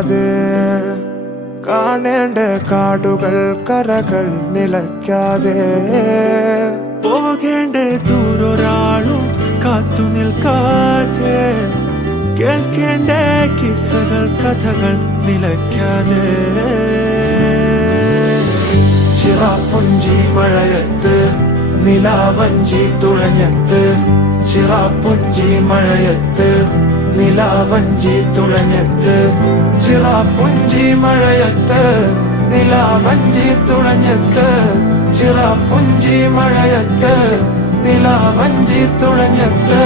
നിലയ്ക്കാതെ കാണേണ്ട കാടുകൾ കരകൾ നിലയ്ക്കാതെ പോകേണ്ട ദൂരൊരാളും കാത്തു നിൽക്കാതെ കേൾക്കേണ്ട കിസ്സകൾ കഥകൾ നിലയ്ക്കാതെ ചിറാപ്പുഞ്ചി മഴയത്ത് നിലാവഞ്ചി തുഴഞ്ഞത്ത് ചിറാപ്പുഞ്ചി മഴയത്ത് നിലാവഞ്ചി തുഴഞ്ഞത്ത് ചിറാപ്പുഞ്ചി മഴയത്ത് നിലാവഞ്ചി തുഴഞ്ഞത്ത് ചിറാപ്പുഞ്ചി മഴയത്ത് നിലാവഞ്ചി തുഴഞ്ഞത്ത്